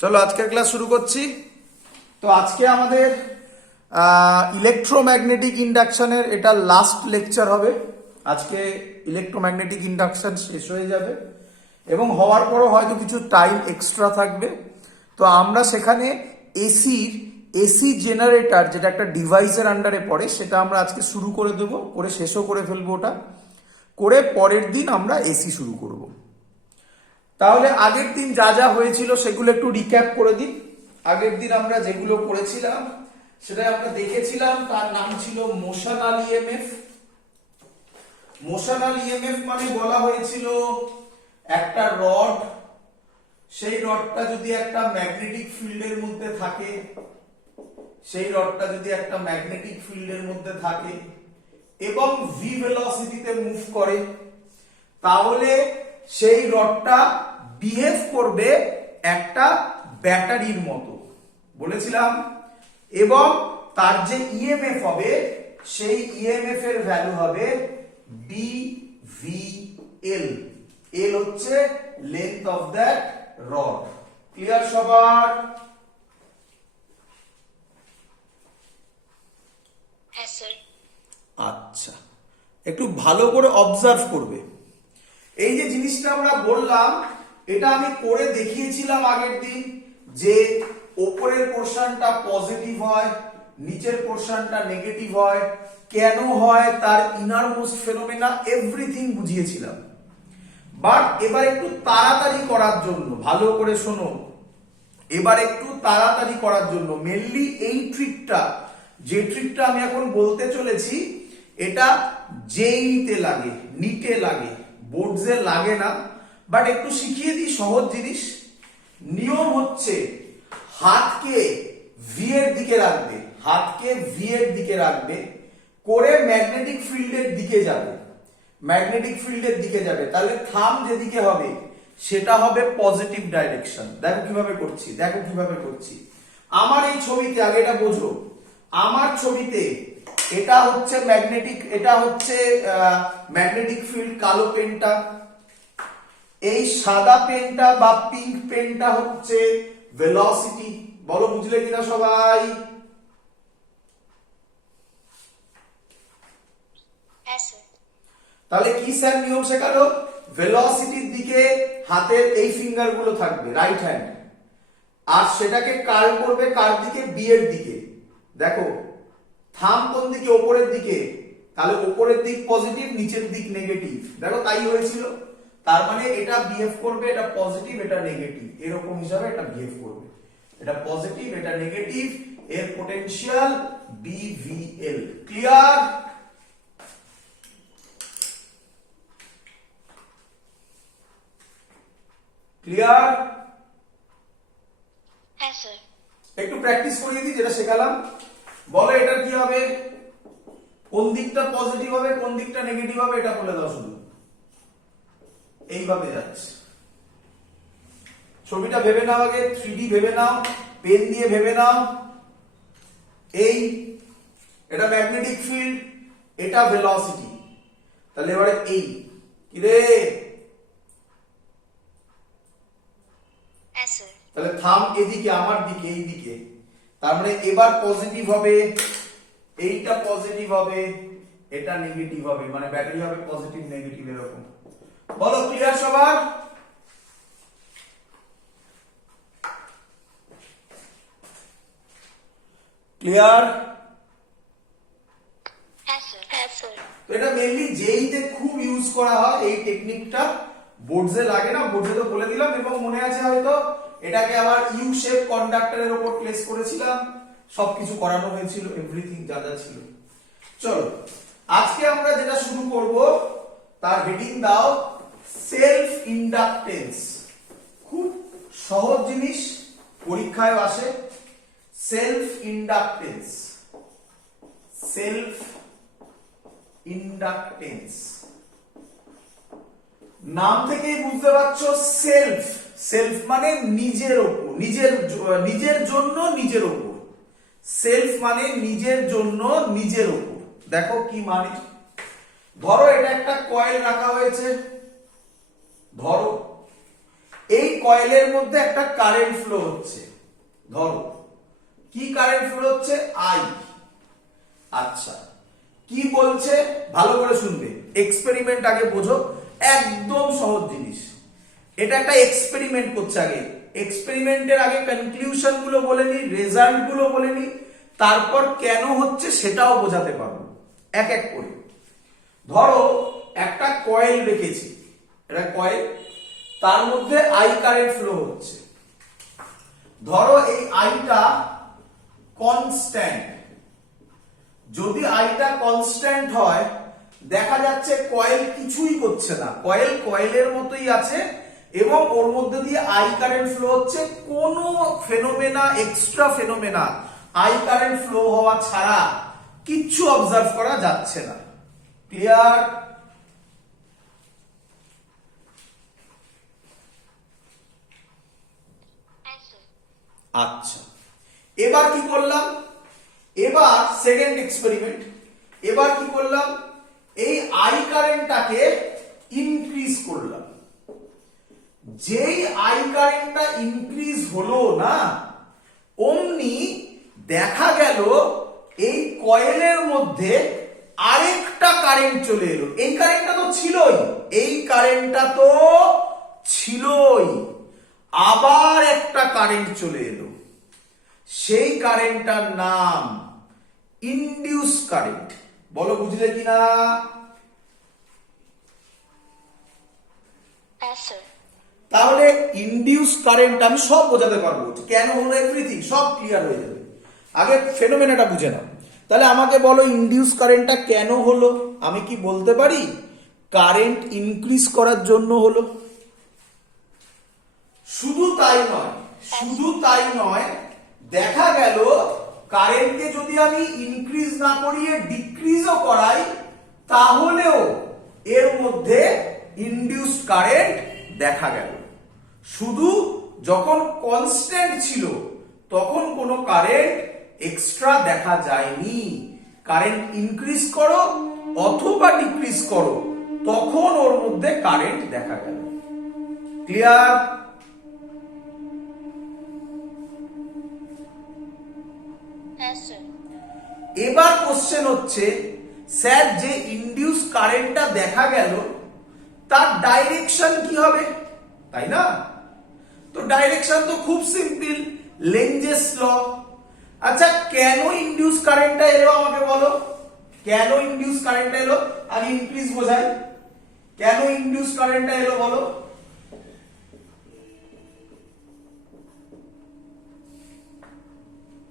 চলো আজকের ক্লাস শুরু করছি। তো আজকে আমাদের ইলেকট্রোম্যাগনেটিক ইন্ডাকশনের এটা লাস্ট লেকচার হবে। আজকে ইলেকট্রোম্যাগনেটিক ইন্ডাকশন শেষ হয়ে যাবে এবং হওয়ার পরও হয়তো কিছু টাইম এক্সট্রা থাকবে। তো আমরা সেখানে এসি জেনারেটর, যেটা একটা ডিভাইসের আন্ডারে পড়ে, সেটা আমরা আজকে শুরু করে দেবো, করে শেষও করে ফেলবো। ওটা করে পরের দিন আমরা এসি শুরু করব। তাহলে আগের দিন যা যা হয়েছিল সেগুলো একটু রিক্যাপ করে দিই। আগের দিন আমরা যেগুলো করেছিলাম সেটা আমরা দেখেছিলাম, তার নাম ছিল মোশনাল ইএমএফ। মোশনাল ইএমএফ মানে বলা হয়েছিল একটা রড, সেই রডটা যদি একটা ম্যাগনেটিক ফিল্ডের মধ্যে থাকে, সেই রডটা যদি একটা ম্যাগনেটিক ফিল্ডের মধ্যে থাকে এবং ভি ভেলোসিটিতে মুভ করে, তাহলে সেই রডটা বিহেভ করবে একটা ব্যাটারির মতো বলেছিলাম, এবং তার যে ইএমএফ হবে সেই ইএমএফ এর ভ্যালু হবে BVL। এল হচ্ছে length of that rod. Clear সবার? হ্যাঁ স্যার। আচ্ছা, একটু ভালো করে অবজার্ভ করবে। এই যে জিনিসটা আমরা বললাম, এটা আমি করে দেখিয়েছিলাম আগের দিন, যে উপরের পোরশনটা পজিটিভ হয়, নিচের পোরশনটা নেগেটিভ হয়। কেন হয় তার ইনারমোস্ট ফেনোমেনা এভরিথিং বুঝিয়েছিলাম। বাট এবার একটু তাড়াতাড়ি করার জন্য, ভালো করে শোনো, এবার একটু তাড়াতাড়ি করার জন্য মেনলি এই ট্রিকটা, যে ট্রিকটা আমি এখন বলতে চলেছি, এটা জেইতে লাগে, নিটে লাগে, বোর্ডসে লাগে না, বাট একটু শিখিয়ে দিই সহজ জিনিস। নিয়ম হচ্ছে হাতকে ভি এর দিকে রাখবে, হাতকে ভি এর দিকে রাখবে, করে ম্যাগনেটিক ফিল্ডের দিকে যাবে, ম্যাগনেটিক ফিল্ডের দিকে যাবে। তাহলে থাম্ব যেদিকে হবে সেটা হবে পজিটিভ ডাইরেকশন। দেখো কিভাবে করছি, দেখো কিভাবে করছি। আমার এই ছবিতে, আগে এটা বোঝো, আমার ছবিতে এটা হচ্ছে ম্যাগনেটিক, এটা হচ্ছে ম্যাগনেটিক ফিল্ড, কালো পেনটা। এই সাদা পেনটা বা পিঙ্ক পেনটা হচ্ছে ভেলোসিটি। বলো বুঝলে কিনা সবাই? হ্যাঁ স্যার। তাহলে কি স্যার নিয়ম শেখালো? ভেলোসিটির দিকে হাতের এই ফিঙ্গার গুলো থাকবে, রাইট হ্যান্ড, আর সেটাকে কার্ল করবে কার দিকে? বি এর দিকে। দেখো থাম্ব কোন দিকে? উপরের দিকে। তাহলে উপরের দিক পজিটিভ, নিচের দিক নেগেটিভ। দেখো তাই হয়েছিল। তার মানে এটা বিহেভ করবে, এটা পজিটিভ, এটা নেগেটিভ, এরকম হিসাবে এটা বিহেভ করবে। এটা পজিটিভ, এটা নেগেটিভ, এর পোটেনশিয়াল BVL। ক্লিয়ার? ক্লিয়ার? হ্যাঁ স্যার। একটু প্র্যাকটিস করিয়ে দিই যেটা শেখালাম। বলো এটা কি হবে? কোন দিকটা পজিটিভ হবে, কোন দিকটা নেগেটিভ হবে, এটা বলে দাও শুধু। এইভাবে যাচ্ছে। ছবিটা ভেবে নাও, আগে 3D ভেবে নাও, পেন দিয়ে ভেবে নাও। এই এটা ম্যাগনেটিক ফিল্ড, এটা ভেলোসিটি। তাহলে এবারে এই কি রে? হ্যাঁ স্যার। তাহলে থাম্ব এদিকে, আমার দিকে, এই দিকে। তার মানে এবার পজিটিভ হবে, এইটা পজিটিভ হবে, এটা নেগেটিভ হবে, মানে ব্যাটারি হবে পজিটিভ নেগেটিভ এরকম। বলো ক্লিয়ার সবার? ক্লিয়ার? হ্যাঁ স্যার। হ্যাঁ স্যার। তো এটা মেইনলি জেইতে খুব ইউজ করা হয় এই টেকনিকটা, বোর্ডসে লাগে না। বোর্ডসে তো বলে দিলাম, এবং মনে আছে হয়তো এটাকে আবার ইউ শেপ কন্ডাক্টরের উপর প্লেস করেছিলাম, সবকিছু করানো হয়েছিল, এভরিথিং যা যা ছিল। চলো আজকে আমরা যেটা শুরু করব তার হেডিং দাও সেলফ ইন্ডাকটেন্স। খুব সহজ জিনিস, পরীক্ষায় আসে। Self inductance, self inductance. নাম থেকেই বুঝতে পারছো সেলফ, সেলফ মানে নিজের ওপর, নিজের জন্য নিজের ওপর। সেলফ মানে নিজের জন্য নিজের ওপর। দেখো কি মানে, ধরো এটা একটা কয়েল রাখা হয়েছে, ধরো এই কয়েলের মধ্যে একটা কারেন্ট ফ্লো হচ্ছে, ধরো কি কারেন্ট ফ্লো হচ্ছে, আই। আচ্ছা, কি বলছে ভালো করে শুনবে, এক্সপেরিমেন্ট আগে বোঝো, একদম সহজ জিনিস। এটা একটা এক্সপেরিমেন্ট করছে, আগে এক্সপেরিমেন্টের আগে কনক্লুশন গুলো বলে নি, রেজাল্ট গুলো বলে নি, তারপর কেন হচ্ছে সেটাও বোঝাতে পারবো এক এক করে। ধরো একটা কয়েল রেখেছি, এটা কয়েল, তার মধ্যে আই কারেন্ট ফ্লো হচ্ছে। ধরো এই আইটা কনস্ট্যান্ট, যদি আইটা কনস্ট্যান্ট হয় দেখা যাচ্ছে কয়েল কিছুই করছে না, কয়েল কয়েলের মতোই আছে এবং ওর মধ্যে দিয়ে আই কারেন্ট ফ্লো হচ্ছে, কোনো phenomena, extra phenomena I current flow হওয়া ছাড়া কিচ্ছু অবজার্ভ করা যাচ্ছে না। ক্লিয়ার? Yes, sir. আচ্ছা, এবার কি করলাম, এবার সেকেন্ড এক্সপেরিমেন্ট, এবার কি করলাম, এই আই কারেন্টটাকে ইনক্রিজ করলাম। যেই আই কারেন্টটা ইনক্রিজ হলো না, অমনি দেখা গেল এই কয়েলের মধ্যে আরেকটা কারেন্ট চলে এলো। এই কারেন্টটা তো ছিলই, এই কারেন্টটা তো ছিলই, আবার একটা কারেন্ট চলে এলো। সেই কারেন্টটার নাম ইনডিউস কারেন্ট। বলো বুঝলে কিনা? Yes, sir. তাহলে ইনডিউস কারেন্ট আমি সব বোঝাতে পারবো, কেন হলো এভরিথিং সব ক্লিয়ার হয়ে যাবে। আগে ফেনোমেনাটা বুঝে নাও। তাহলে আমাকে বলো ইনডিউস কারেন্টটা কেন হলো? আমি কি বলতে পারি কারেন্ট ইনক্রিজ করার জন্য হলো? শুধু তাই নয়, শুধু তাই নয়, দেখা গেল কারেন্টকে যদি আমি ইনক্রিজ না করিয়ে ডিক্রিজও করাই তাহলেও এর মধ্যে ইনডিউসড কারেন্ট দেখা গেল। শুধু যখন কনস্ট্যান্ট ছিল তখন কোনো কারেন্ট এক্সট্রা দেখা যায়নি, কারেন্ট ইনক্রিজ করো অথবা ডিক্রিজ করো তখন ওর মধ্যে কারেন্ট দেখা গেল। ক্লিয়ার? Yes, sir. এবার কোশ্চেন হচ্ছে, স্যার যে ইনডিউস কারেন্টটা দেখা গেল তার ডাইরেকশন কি হবে, তাই না? তো ডাইরেকশন তো খুব সিম্পল, লেনজেস ল। আচ্ছা, কেন ইনডিউস কারেন্টটা এলো আমাকে বলো, কেন ইনডিউস কারেন্টটা এলো? আগে ইনক্রিজ বোঝাই, কেন ইনডিউস কারেন্টটা এলো বলো?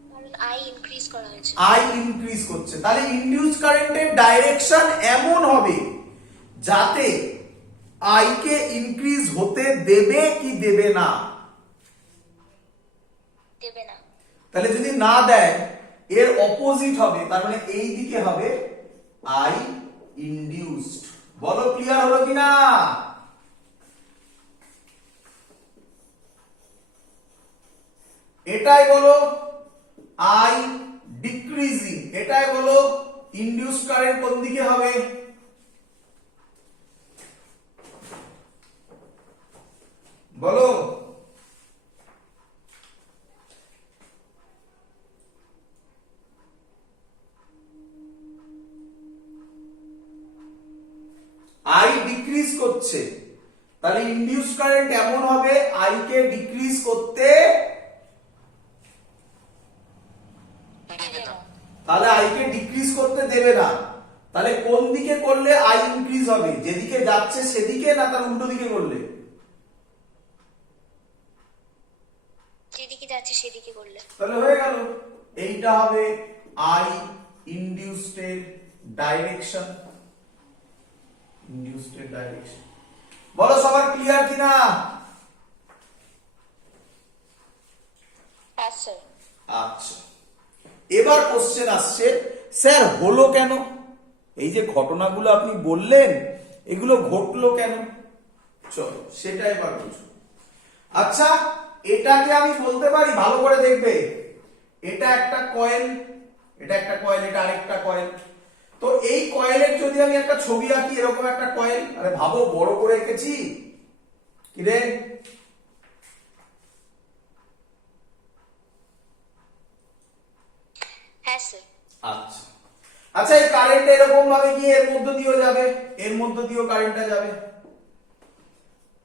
কারণ I increase করা হয়েছে। আই ইনক্রিজ করছে, তাহলে ইনডিউস কারেন্টের ডাইরেকশন এমন হবে যাতে আই কে ইনক্রিজ হতে দেবে কি দেবে না? দেবে না। তাহলে যদি না দেয় এর অপোজিট হবে, তার মানে এই দিকে হবে আই ইনডিউসড। বলো ক্লিয়ার হলো কিনা? এটাই বলো আই ডিক্রিজিং, এটাই বলো ইনডিউস কারেন্ট কোন দিকে হবে? বলো। আই ডিক্রিজ করছে, তাহলে ইনডিউস কারেন্ট এমন হবে আই কে ডিক্রিজ করতে, দেবে না। তাহলে আই কে ডিক্রিজ করতে দেবে না। তাহলে কোন দিকে করলে আই ইনক্রিজ হবে? যেদিকে যাচ্ছে সেদিকে, না তার উল্টো দিকে করলে? যেদিকে যাচ্ছে সেদিকে করলে। তাহলে হয়ে গেল, এইটা হবে আই ইনডিউসড এর ডাইরেকশন। ইনডিউসড এর ডাইরেকশন। বলো সবার ক্লিয়ার কিনা? Yes, sir. আচ্ছা, এবার কোশ্চেন আসছে, স্যার হলো কেন? এই যে ঘটনাগুলো আপনি বললেন এগুলো ঘটলো কেন? চলো সেটা এবার বুঝো। আচ্ছা, এটাকে আমি বলতে পারি, ভালো করে দেখবে, এটা একটা কয়েল, এটা একটা কয়েল, এটা আরেকটা কয়েল। তো এই কয়েলের যদি আমি একটা ছবি আঁকি, এরকম একটা কয়েল, আরে ভাবো বড় করে এঁকেছি, কি রে হ্যাঁ স্যার। আচ্ছা আচ্ছা, এই কারেন্ট এরকম ভাবে কি এর মধ্য দিয়েও যাবে, এর মধ্য দিয়েও কারেন্টটা যাবে।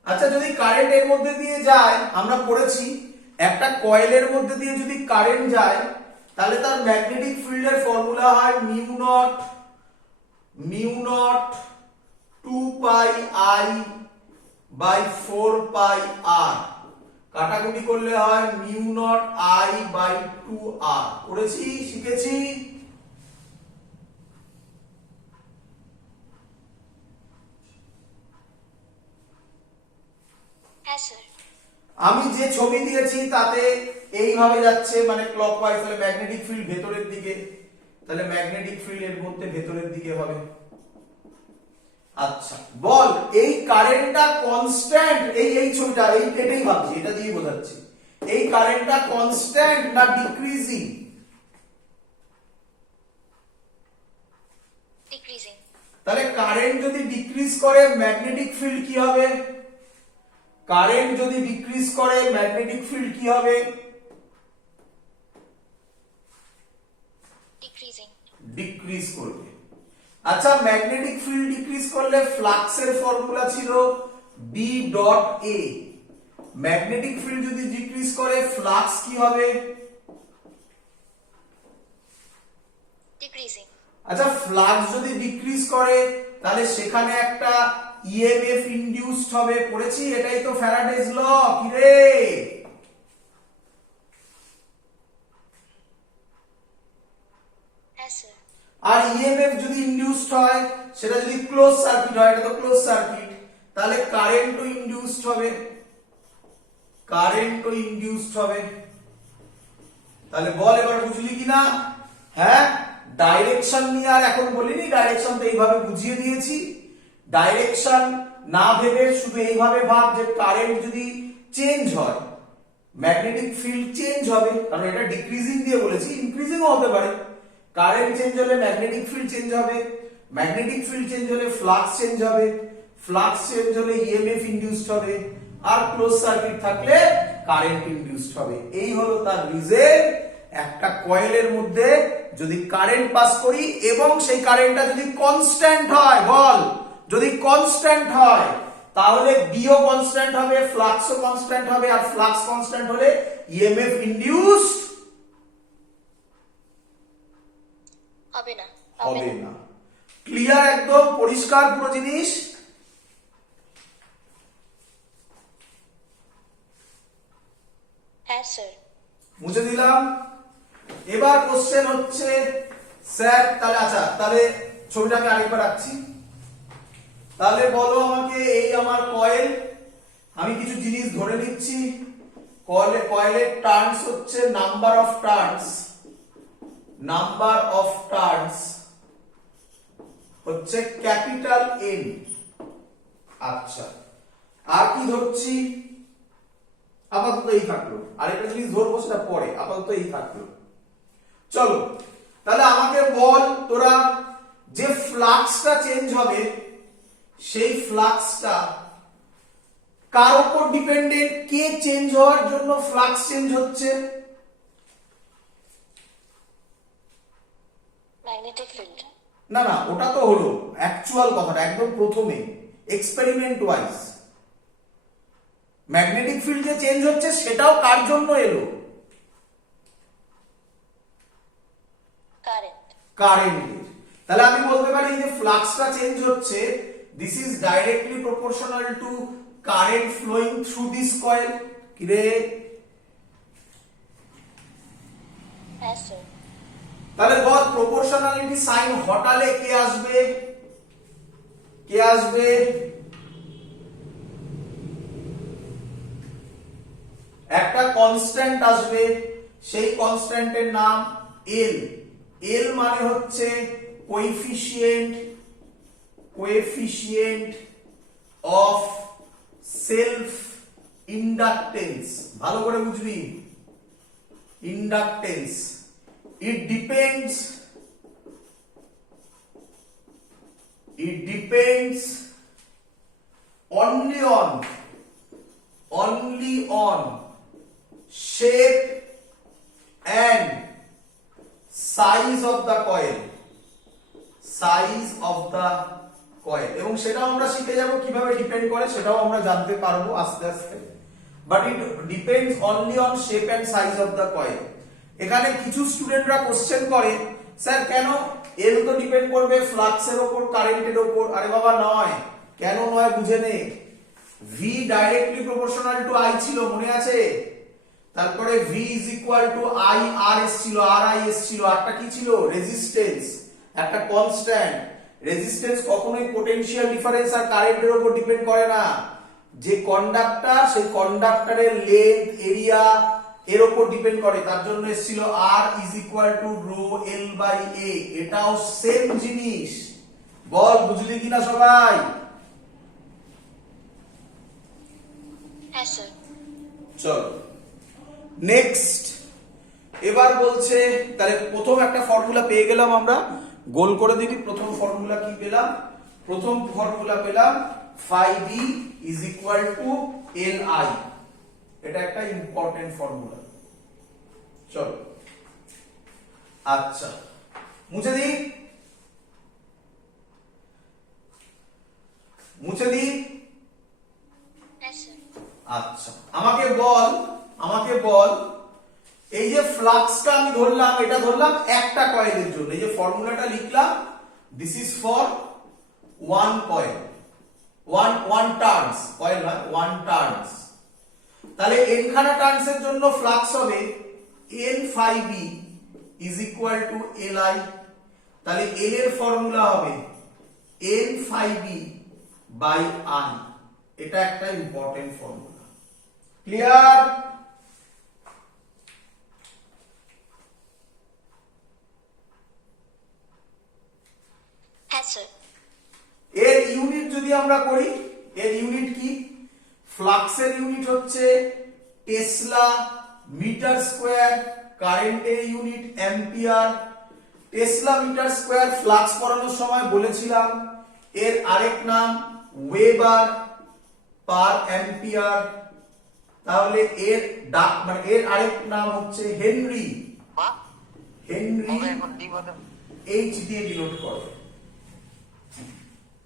আচ্ছা, যদি কারেন্ট এর মধ্যে দিয়ে যায়, আমরা পড়েছি একটা কয়েলের মধ্যে দিয়ে যদি কারেন্ট যায় তাহলে তার ম্যাগনেটিক ফিল্ডের ফর্মুলা হয় mu naught 2 pi I by 4 pi R, কাটাকুটি করলে হয় mu not I by 2R। পড়েছি, শিখেছি। হ্যাঁ স্যার। আমি যে ছবি দিয়েছি তাতে এইভাবে যাচ্ছে, মানে ক্লকওয়াইজ, তাহলে ম্যাগনেটিক ফিল্ড ভেতরের দিকে, তাহলে ম্যাগনেটিক ফিল্ড এর মধ্যে ভেতরের দিকে হবে। আচ্ছা বল, এই কারেন্টটা কনস্ট্যান্ট, এই ছবিটা এটাই ভাবছি, এটা দিয়ে বোঝাচ্ছি, এই কারেন্টটা কনস্ট্যান্ট না ডিক্রিজিং? ডিক্রিজিং। তাহলে কারেন্ট যদি ডিক্রিজ করে ম্যাগনেটিক ফিল্ড কি হবে? কারেন্ট যদি ডিক্রিজ করে ম্যাগনেটিক ফিল্ড কি হবে? ডিক্রিজিং। ডিক্রিজ করবে। আচ্ছা, ম্যাগনেটিক ফিল্ড ডিক্রিজ করলে ফ্লাক্সের ফর্মুলা ছিল B dot A, magnetic field যদি ডিক্রিজ করে ফ্লাক্স কি হবে? ডিক্রিজিং। আচ্ছা, ফ্লাক্স যদি ডিক্রিজ করে তাহলে সেখানে একটা ইএমএফ ইনডিউসড হবে, পড়েছি, এটাই তো ফ্যারাডেজ ল। কি রে? হ্যাঁ স্যার। আর ইএমএফ যদি ইনডিউসড হয়, সেটা যদি ক্লোজ সার্কিট হয়, এটা তো ক্লোজ সার্কিট, তাহলে কারেন্টও ইনডিউসড হবে, কারেন্টও ইনডিউসড হবে। তাহলে বল এবার বুঝলি কিনা? হ্যাঁ, ডাইরেকশন নিয়ে আর এখন বলিনি, ডাইরেকশন তো এইভাবে বুঝিয়ে দিয়েছি। ডাইরেকশন না ভেবে শুধু এইভাবে ভাব যে কারেন্ট যদি চেঞ্জ হয় ম্যাগনেটিক ফিল্ড চেঞ্জ হবে, কারণ এটা ডিক্রিজিং দিয়ে বলেছি, ইনক্রিজিংও হতে পারে। কারেন্ট চেঞ্জ হলে ম্যাগনেটিক ফিল্ড চেঞ্জ হবে, ম্যাগনেটিক ফিল্ড চেঞ্জ হলে ফ্লাক্স চেঞ্জ হবে, ফ্লাক্স চেঞ্জ হলে ইএমএফ ইনডিউসড হবে, আর ক্লোজ সার্কিট থাকলে কারেন্ট ইনডিউসড হবে। এই হলো তার রিজন। একটা কয়েলের মধ্যে যদি কারেন্ট পাস করি এবং সেই কারেন্টটা যদি কনস্ট্যান্ট হয়, বল যদি কনস্ট্যান্ট হয়, তাহলে বিও কনস্ট্যান্ট হবে, ফ্লাক্সও কনস্ট্যান্ট হবে, আর ফ্লাক্স কনস্ট্যান্ট হলে ইএমএফ ইনডিউসড হবে না। হবে না। ক্লিয়ার, একদম পরিষ্কার পুরো জিনিস। হ্যাঁ স্যার। মুছে দিলাম। এবার কোশ্চেন হচ্ছে, স্যার তাহলে, আচ্ছা তাহলে ছবিটা আমি আরেকবার রাখছি। তাহলে বলো আমাকে, এই আমার কয়েল, আমি কিছু জিনিস ধরে নিচ্ছি। কয়েলের টার্নস হচ্ছে number of turns, number of turns হচ্ছে ক্যাপিটাল N। আচ্ছা, আর কি ধরছি? আপাতত এই থাকলো, আরেকটা জিনিস ধরবো সেটা পরে, আপাতত এই থাকলো। চলো, তাহলে আমাকে বল তোরা, যে ফ্লাক্সটা চেঞ্জ হবে সেই ফ্লাক্সটা কার উপর ডিপেন্ডেন্ট? কে চেঞ্জ হওয়ার জন্য ফ্লাক্স চেঞ্জ হচ্ছে? Magnetic field. না না, ওটা তো হলো অ্যাকচুয়াল কথাটা, একদম প্রথমে এক্সপেরিমেন্ট ওয়াইজ। ম্যাগনেটিক ফিল্ড যে চেঞ্জ হচ্ছে সেটাও কার জন্য এলো? কারেন্ট। কারেন্টের। তাহলে আমি বলতে পারি যে ফ্লাক্সটা চেঞ্জ হচ্ছে, this is directly proportional to current flowing through this coil. কি রে? হ্যাঁ স্যার। তাহলে বল, প্রপোর্শনালিটি সাইন হটালে কে আসবে? কে আসবে? একটা কনস্ট্যান্ট আসবে, সেই কনস্ট্যান্টের নাম এল। এল মানে হচ্ছে কোএফিশিয়েন্ট অফ সেলফ ইন্ডাকটেন্স। ভালো করে বুঝবি, inductance. It depends only on shape and size of the coil, size of the coil, এবং সেটাও আমরা শিখে যাব কিভাবে ডিপেন্ড করে, সেটাও আমরা জানতে পারবো আস্তে আস্তে। But it depends only on shape and size of the coil. এখানে কিছু স্টুডেন্টরা কোশ্চেন করে, স্যার কেন এল তো ডিপেন্ড করবে ফ্লাক্সের উপর, কারেন্টের উপর। আরে বাবা নয়, কেন নয় বুঝে নে। V directly proportional to I ছিল, মনে আছে? তারপরে V is equal to I R এসছিল, আর আই এসছিল, আরটা কি ছিল? রেজিস্ট্যান্স, একটা কনস্ট্যান্ট। রেজিস্ট্যান্স কখনোই পটেনশিয়াল ডিফারেন্স আর কারেন্টের উপর ডিপেন্ড করে না। যে কন্ডাক্টর, সেই কন্ডাক্টরের লেন্থ, এরিয়া এর উপর ডিপেন্ড করে। তার জন্য এসেছিল R is equal to rho L by A. এটাও সেম জিনিস। বল বুঝলি কিনা সবাই? হ্যাঁ স্যার। চলো নেক্সট। এবার বলছে, তাহলে প্রথম একটা ফর্মুলা পেয়ে গেলাম আমরা, গোল করে দিবি। প্রথম ফর্মুলা কি পেলাম? প্রথম ফর্মুলা পেলাম phi b is equal to li। এটা একটা ইম্পর্টেন্ট ফর্মুলা। চলো আচ্ছা মুছে দিই, মুছে দিই। হ্যাঁ স্যার। আচ্ছা আমাকে বল এই যে ফ্লাক্সটা আমি ধরলাম, এটা ধরলাম একটা কয়েলের জন্য। এই যে ফর্মুলাটা লিখলাম, this is for one coil, one turns, coil না, ওয়ান টার্নস। তাহলে n খানা টার্নস এর জন্য ফ্লাক্স হবে n phi b is equal to li। তাহলে l এর ফর্মুলা হবে n phi b by i। এটা একটা ইম্পর্টেন্ট ফর্মুলা। ক্লিয়ার? হ্যাঁ স্যার। এর ইউনিট যদি আমরা করি, এর ইউনিট কি? ফ্লাক্সের ইউনিট হচ্ছে টেসলা মিটার স্কয়ার, কারেন্টের ইউনিট ampere. Tesla metre square flux পড়ানোর সময় বলেছিলাম, এর আরেক নাম ওয়েবার পার অ্যাম্পিয়ার। তাহলে এর মানে এর আরেক নাম হচ্ছে হেনরি, হেনরি এইচ দিয়ে ডিনোট করো।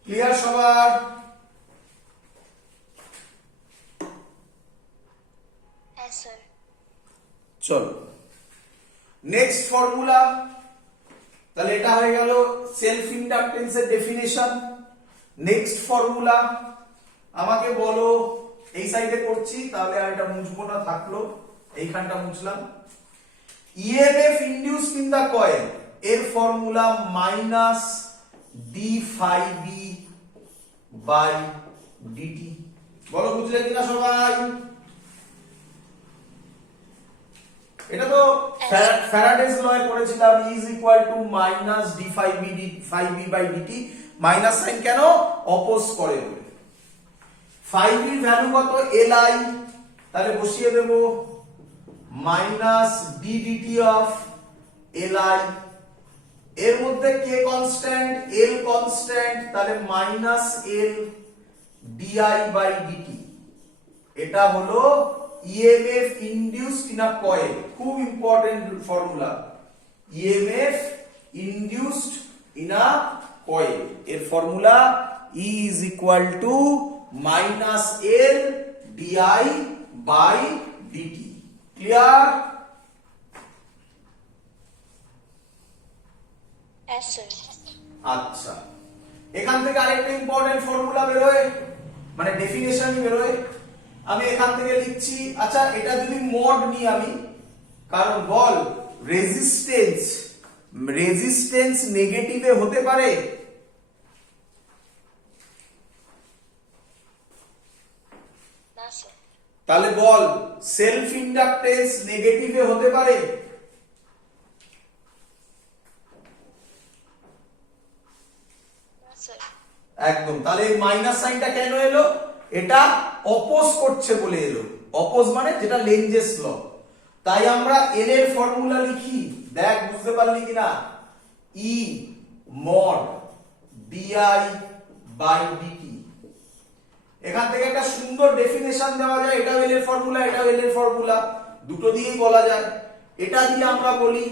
ক্লিয়ার সবার? হ্যাঁ স্যার। চলো নেক্সট ফর্মুলা। তাহলে এটা হয়ে গেল সেলফ ইন্ডাকটেন্সের ডেফিনেশন। নেক্সট ফর্মুলা আমাকে বলো, এই সাইডে করছি তাহলে আর এটা মুছবো না, থাকলো এইখানটা মুছলাম। EMF induced in the coil এর formula minus D phi B by DT. বলো বুঝলে কিনা সবাই? এটা তো ফ্যারাডেস লয়ে পড়েছিলাম, is equal to minus D phi B by DT. Minus sign কেন? অপোজ করে বলে। ফাই বির ভ্যালু কত? এলআই। তাহলে বসিয়ে দেব minus D DT of LI. এর মধ্যে কে কনস্ট্যান্ট? L constant. তাহলে minus L DI by DT. এটা হলো EMF induced in a coil. খুব important formula, EMF induced in a coil এর formula E is equal to minus L DI by DT. Clear? হ্যাঁ sir. আচ্ছা এখান থেকে আরেকটা ইম্পর্টেন্ট ফর্মুলা বেরোয়, মানে ডেফিনেশনই বেরোয়। আমি এখান থেকে লিখছি, আচ্ছা এটা যদি মড নিই আমি, কারণ বল রেজিস্ট্যান্স নেগেটিভে হতে পারে? না স্যার। তাহলে বল সেলফ ইন্ডাকটেন্স নেগেটিভে হতে পারে? না স্যার। একদম। তাহলে মাইনাস সাইনটা কেন এলো? এটা অপোজ করছে বলে এলো। অপোজ মানে যেটা লেনজেস ল। তাই আমরা এল এর ফর্মুলা লিখি, দেখ বুঝতে পারলি কিনা? ই মড ডিআই বাই ডিটি। এখান থেকে একটা সুন্দর ডেফিনেশন দেওয়া যায়, এটা এল এর ফর্মুলা, এটা এল এর ফর্মুলা, দুটো দিয়েই বলা যায়। এটা দিয়ে আমরা বলি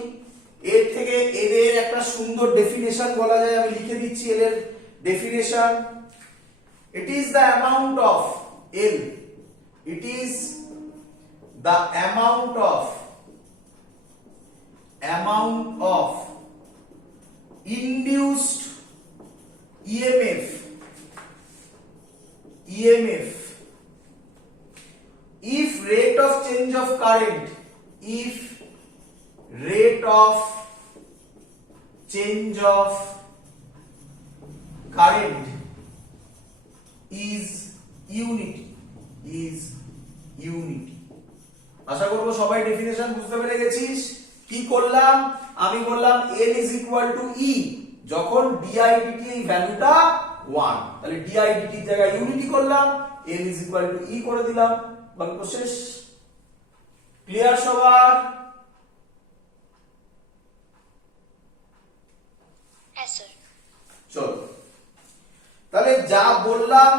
এর থেকে এর এর একটা সুন্দর ডেফিনেশন বলা যায়, আমি লিখে দিচ্ছি এর এর definition. It is the amount of L, it is the amount of induced EMF if rate of change of current is unity। আশা করবো সবাই ডেফিনেশন বুঝতে পেরে গেছিস। কি করলাম, আমি বললাম L is equal to E যখন didt এই ভ্যালুটা 1, তাহলে didt এর জায়গায় ইউনিটি করলাম, L is equal to E করে দিলাম, গল্প শেষ। ক্লিয়ার সবার? Yes, sir. চলো, তাহলে যা বললাম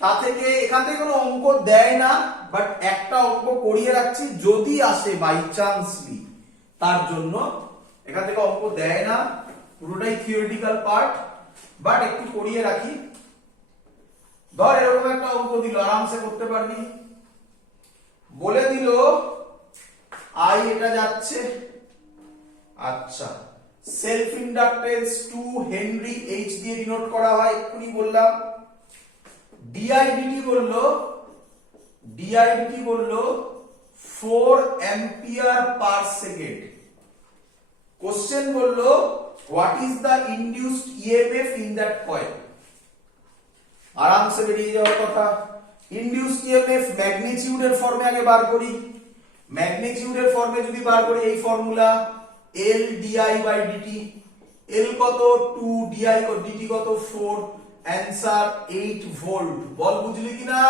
তা থেকে এখান থেকে কোনো অঙ্ক দেয় না, বাট একটা অঙ্ক করিয়ে রাখছি যদি আসে বাই চান্সলি, তার জন্য এখান থেকে অঙ্ক দেয় না, পুরোটাই থিওরিটিক্যাল পার্ট, বাট একটু করিয়ে রাখি। ধর এরকম একটা অঙ্ক দিল, আরামসে করতে পারবি। বলে দিল আই এটা যাচ্ছে, আচ্ছা সেলফ ইন্ডাকটেন্স 2 হেনরি এইচ দিয়ে ডিনোট করা হয়, এক্ষুনি বললাম। ডিআইডিটি বললো 4 অ্যাম্পিয়ার পার সেকেন্ড। কোশ্চেন বললো what is the induced EMF in that coil. আরামসে বেরিয়ে যাওয়ার কথা। ইনডিউসড ইএমএফ ম্যাগনিটিউডের ফর্মে আগে বার করি। ম্যাগনিটিউডের ফর্মে যদি বার করি এই formula L DI by DT। L কত 2, DI কত, DT কত 4, অ্যানসার 8 ভোল্ট। বল বুঝলি কিনা?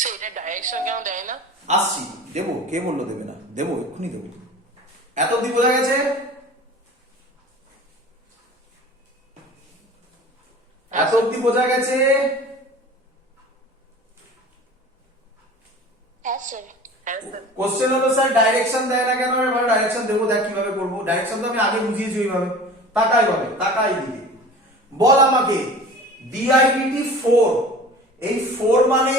সেটা ডাইরেকশন কেন দেয় না? আসছি, দেবো, কে বললো দেবে না, দেবো, এক্ষুনি দেবো। এত অব্দি বোঝা গেছে? এত অব্দি বোঝা গেছে? Yes, sir. হ্যাঁ স্যার। কোশ্চেন হলো স্যার ডাইরেকশন দেয় না কেন? এবার ডাইরেকশন দেবো, দেখ কিভাবে করবো। ডাইরেকশন তো আমি আগে বুঝিয়েছি ওইভাবে, তাকাই দিকে। বল আমাকে ডিআইডিটি 4, এই 4 মানে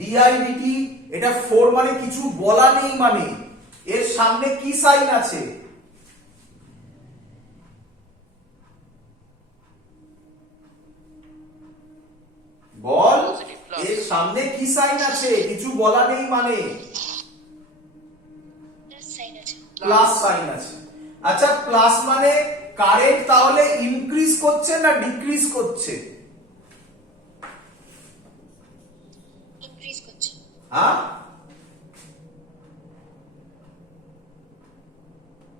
ডিআইডিটি, এটা 4 মানে কিছু বলা নেই, মানে এর সামনে কি সাইন আছে? বল, এর সামনে কি সাইন আছে? কিছু বলা নেই মানে Plus sign আছে। প্লাস সাইন আছে। আচ্ছা প্লাস মানে কারেন্ট তাহলে ইনক্রিজ করছে না ডিক্রিজ করছে? Increase করছে। হ্যাঁ,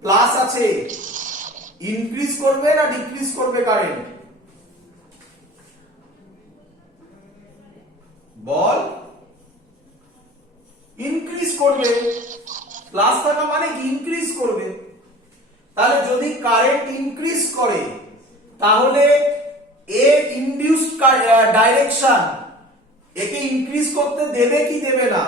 প্লাস আছে, ইনক্রিজ করবে না ডিক্রিজ করবে কারেন্ট? বল, ইনক্রিজ করবে। প্লাস থাকা মানে কি ইনক্রিজ করবে। তাহলে যদি কারেন্ট ইনক্রিজ করে তাহলে এর ইনডিউসড ডাইরেকশন একে ইনক্রিজ করতে দেবে কি দেবে না?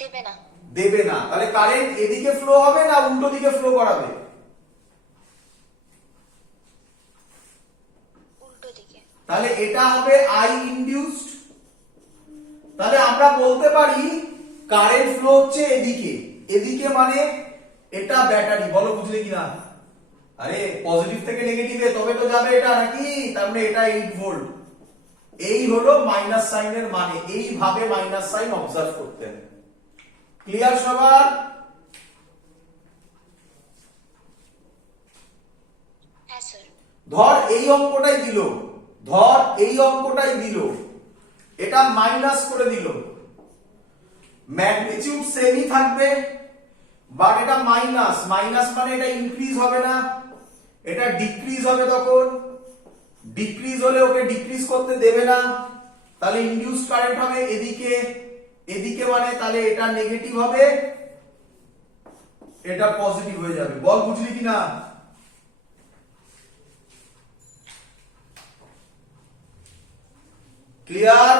দেবে না। দেবে না। তাহলে কারেন্ট এদিকে ফ্লো হবে না উল্টো দিকে ফ্লো করাবে? উল্টো দিকে। তাহলে এটা হবে আই ইনডিউসড। তাহলে আমরা বলতে পারি কারেন্ট ফ্লো হচ্ছে এদিকে, এদিকে মানে এটা ব্যাটারি। বলো বুঝলে কিনা? আরে পজিটিভ থেকে নেগেটিভে তবে তো যাবে এটা, নাকি? তার মানে এটা 8 ভোল্ট। এই হলো মাইনাস সাইনের মানে, এইভাবে মাইনাস সাইন অবজার্ভ করতে হবে। ক্লিয়ার সবার? Yes, sir. ধর এই অঙ্কটাই দিল, এটা মাইনাস করে দিল, ম্যাগনিটিউড সেমই থাকবে, বাট এটা মাইনাস মানে এটা ইনক্রিজ হবে না, এটা ডিক্রিজ হবে। তখন ডিক্রিজ হলে ওকে ডিক্রিজ করতে দেবে না, তাহলে ইনডিউসড কারেন্ট হবে এদিকে মানে তাহলে এটা নেগেটিভ হবে, এটা পজিটিভ হয়ে যাবে। বল বুঝলি কিনা? ক্লিয়ার?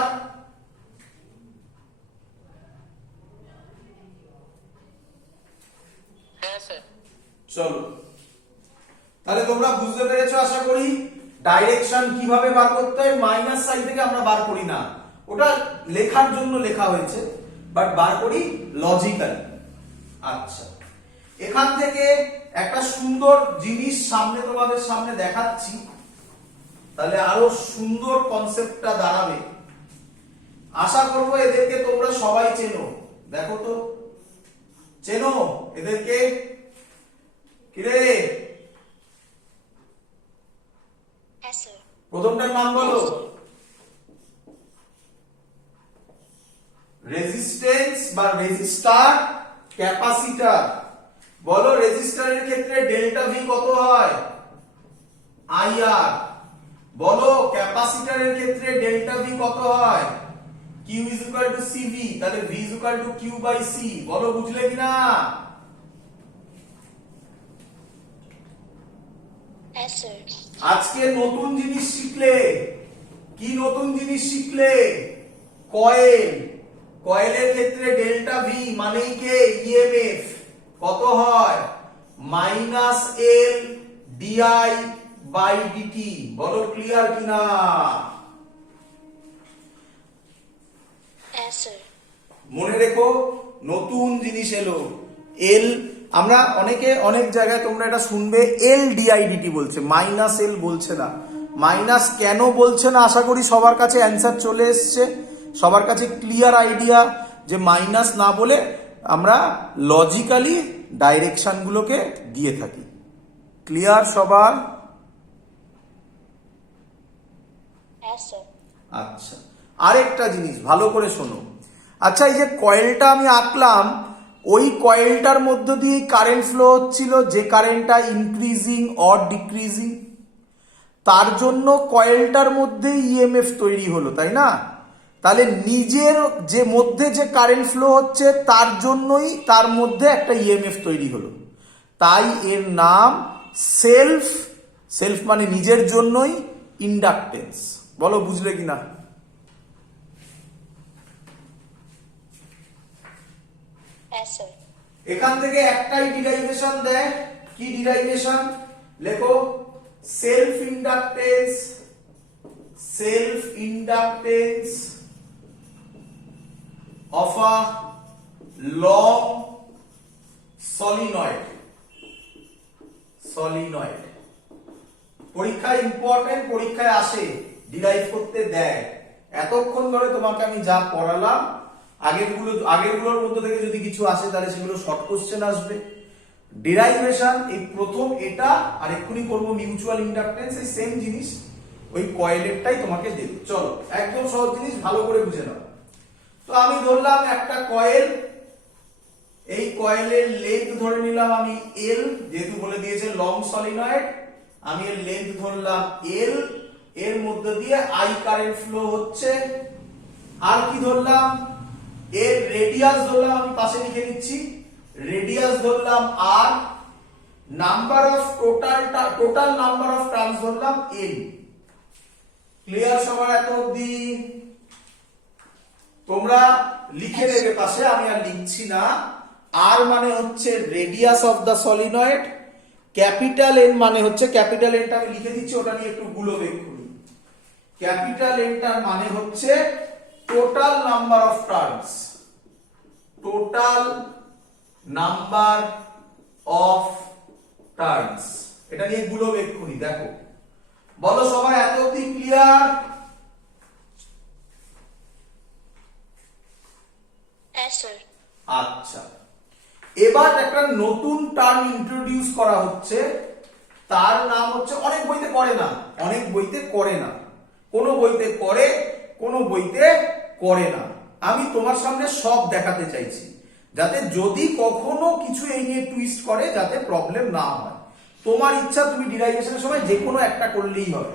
হ্যাঁ স্যার। চলো, তাহলে তোমরা বুঝতে পেরেছো আশা করি। ডাইরেকশন কিভাবে বার করতে হয় মাইনাস সাইন থেকে আমরা বার করি না, ওটা লেখার জন্য লেখা হয়েছে, বাট বার করি লজিক্যালি। আচ্ছা, এখান থেকে একটা সুন্দর জিনিস সামনে তোমাদের সামনে দেখাচ্ছি, তাহলে আরো সুন্দর কনসেপ্টটা দাঁড়াবে। আশা করবো এদেরকে তোমরা সবাই চেনো। দেখো তো, চেনো এদেরকে? কিরে, হ্যাঁ স্যার। প্রথমটার নাম বলো। রেজিস্ট্যান্স বা রেজিস্টার, ক্যাপাসিটর। বলো রেজিস্টারের ক্ষেত্রে ডেল্টা ভি কত হয়? আইআর। বলো ক্যাপাসিটরের ক্ষেত্রে ডেল্টা ভি কত হয়? Q is equal to CV. তাহলে V is equal to Q by C. বলো বুঝলে কিনা? হ্যাঁ স্যার। আজকে নতুন জিনিস শিখলে। কি নতুন জিনিস শিখলে? কয়েল। কয়েলের ক্ষেত্রে ডেল্টা ভি মানেই কে? ইএমএফ কত হয়? Minus L DI by DT. বলো ক্লিয়ার কিনা? হ্যাঁ স্যার। মনে রেখো, নতুন জিনিস এলো। এল, আমরা অনেকে অনেক জায়গায় তোমরা এটা শুনবে এল ডিআইডিটি বলছে, মাইনাস এল বলছে না। মাইনাস কেন বলছে না আশা করি সবার কাছে অ্যান্সার চলে এসছে, সবার কাছে ক্লিয়ার আইডিয়া যে মাইনাস না বলে আমরা লজিক্যালি ডাইরেকশনগুলোকে দিয়ে থাকি। ক্লিয়ার সবার? হ্যাঁ স্যার। আচ্ছা, আরেকটা জিনিস ভালো করে শোনো। আচ্ছা, এই যে কয়েলটা আমি আঁকলাম, ওই কয়েলটার মধ্য দিয়ে কারেন্ট ফ্লো হচ্ছিল, যে কারেন্টটা ইনক্রিজিং অর ডিক্রিজিং, তার জন্য কয়েলটার মধ্যে ইএমএফ তৈরি হলো, তাই না? তাহলে নিজের যে মধ্যে যে কারেন্ট ফ্লো হচ্ছে তার জন্যই তার মধ্যে একটা ইএমএফ তৈরি হলো, তাই এর নাম সেলফ। সেলফ মানে নিজের জন্যই, ইন্ডাকটেন্স। বলো বুঝলে কিনা? হ্যাঁ স্যার। এখান থেকে একটাই ডিরাইভেশন দেয়। কি ডিরাইভেশন? লেখো self inductance. Self inductance of a long solenoid. Solenoid পরীক্ষায় ইম্পর্টেন্ট, পরীক্ষায় আসে, ডিরাইভ করতে দেয়। এতক্ষণ ধরে তোমাকে আমি যা পড়ালাম, আগেরগুলোর মধ্যে থেকে যদি কিছু আসে তাহলে সেগুলো শর্ট কোশ্চেন আসবে। ডিরাইভেশন এই প্রথম এটা, আর এক্ষুনি করবো মিউচুয়াল ইন্ডাকটেন্স, এই সেম জিনিস ওই কয়েলেরটাই তোমাকে দেবে। চলো, একদম সহজ জিনিস, ভালো করে বুঝে নাও। তো আমি ধরলাম একটা কয়েল, এই কয়েলের লেন্থ ধরে নিলাম আমি এল, যেহেতু বলে দিয়েছে লং সলিনয়েড, আমি এর লেন্থ ধরলাম এল, এর মধ্যে দিয়ে আই কারেন্ট ফ্লো হচ্ছে। আর কি ধরলাম? এর রেডিয়াস ধরলাম, আমি পাশে লিখে নিচ্ছি, রেডিয়াস ধরলাম R, number of total number of turns ধরলাম এন। ক্লিয়ার সবার এত অবধি? তোমরা লিখে দেবে পাশে, আমি আর লিখছি না। আর মানে হচ্ছে radius of the solenoid, capital N মানে হচ্ছে, ক্যাপিটাল এনটা আমি লিখে দিচ্ছি, ওটা নিয়ে একটু গুলোবে এক্ষুনি। ক্যাপিটাল এনটার মানে হচ্ছে total number of turns. Total number of turns, এটা নিয়ে গুলোবে এক্ষুনি। দেখো, বলো সবাই এত অবধি ক্লিয়ার? হ্যাঁ স্যার। আচ্ছা, এবার একটা নতুন টার্ম ইন্ট্রোডিউস করা হচ্ছে, তার নাম হচ্ছে, অনেক বইতে করে না, অনেক বইতে করে না, কোন বইতে করে, কোন বইতে করে না। আমি তোমার সামনে সব দেখাতে চাইছি, যাতে যদি কখনো কিছু এই নিয়ে টুইস্ট করে যাতে প্রবলেম না হয়। তোমার ইচ্ছা, তুমি ডিরাইভেশনের সময় যে কোনো একটা করলেই হবে।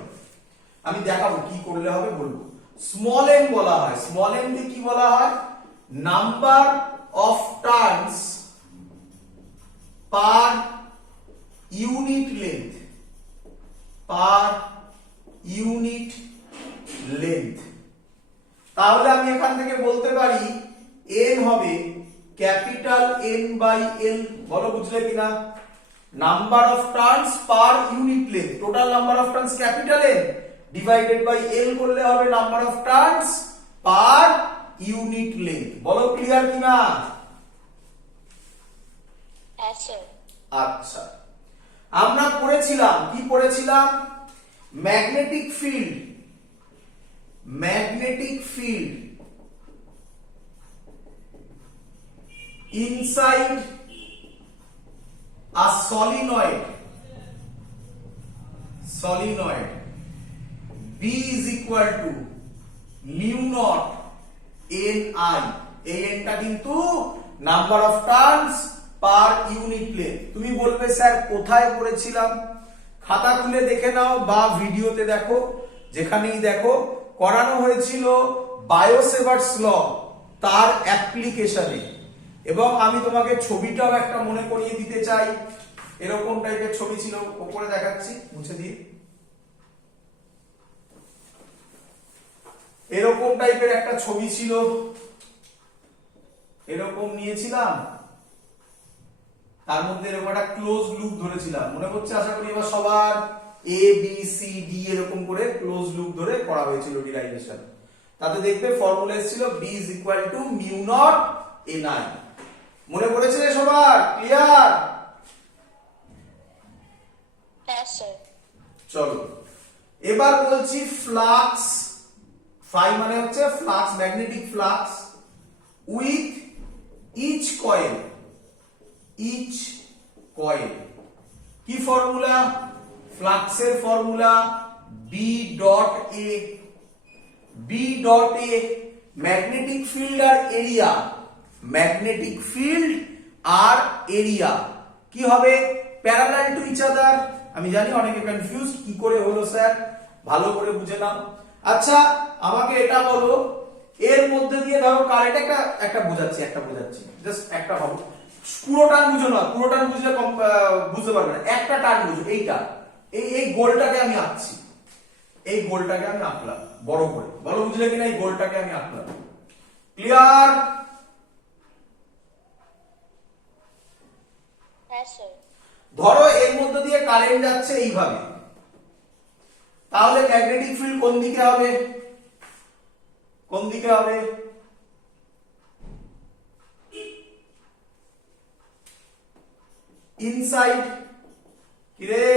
আমি দেখাবো কি করলে হবে, বলবো। স্মল এন বলা হয়, স্মল এন দিয়ে কি বলা হয়? Number of turns per unit length, per unit length. তাহলে আমি এখান থেকে বলতে পারি n হবে ক্যাপিটাল N বাই L। বলো বুঝলে কিনা? Number of turns per unit length, total number of turns capital N divided by L করলে হবে number of turns per unit length. বলো ক্লিয়ার কিনা? Yes, sir. আচ্ছা, আমরা পড়েছিলাম কি পড়েছিলাম? Magnetic field, magnetic field inside a solenoid, solenoid B is equal to mu naught Ni। এই nটা কিন্তু number of turns per unit length. তুমি বলবে স্যার কোথায় পড়েছিলাম? খাতা খুলে দেখে নাও বা ভিডিওতে দেখো, যেখানেই দেখো করানো হয়েছিল বায়োসেভার্টস ল, তার অ্যাপ্লিকেশনে। এবং আমি তোমাকে ছবিটাও একটা মনে করিয়ে দিতে চাই। এরকম টাইপের ছবি ছিল, উপরে দেখাচ্ছি, মুছে দিই। এরকম টাইপের একটা ছবি ছিল, এরকম নিয়েছিলাম, তার মধ্যে এরকম একটা ক্লোজ লুপ ধরেছিলাম, মনে করছে আশা করি। এবার সবার এ বি সি ডি এরকম করে ক্লোজ লুপ ধরে করা হয়েছিল ডিরাইভেশন। তাতে দেখবে ফর্মুলা ছিল B is equal to mu naught Ni। মনে পড়েছে সবার? ক্লিয়ার? Yes, sir. চলো এবার বলছি ফ্লাক্স। ফাই মানে হচ্ছে flux, magnetic flux with each coil, each coil. কি ফর্মুলা? ফ্লাক্সের formula B dot A. B dot A magnetic field আর এরিয়া, ম্যাগনেটিক ফিল্ড আর এরিয়া কি হবে? Parallel to each other. আমি জানি অনেকে কনফিউজ, কি করে হলো স্যার, ভালো করে বুঝে নাও। আচ্ছা আমাকে এটা বলো, এর মধ্যে দিয়ে ধরো কারেন্ট একটা বোঝাচ্ছি, জাস্ট একটা ভাবো, পুরো টান বুঝো না, পুরো টান বুঝলে বুঝতে পারবে না, একটা টান বুঝো। এইটা এই গোলটাকে আমি আঁকছি, এই গোলটাকে আমি আঁকলাম বড় করে। বলো বুঝলে কিনা? এই গোলটাকে আমি আঁকলাম। ক্লিয়ার? Yes, sir. ধরো এর মধ্যে দিয়ে কারেন্ট যাচ্ছে এইভাবে, তাহলে ম্যাগনেটিক ফিল্ড কোন দিকে হবে? কোন দিকে হবে? ইনসাইড। কি রে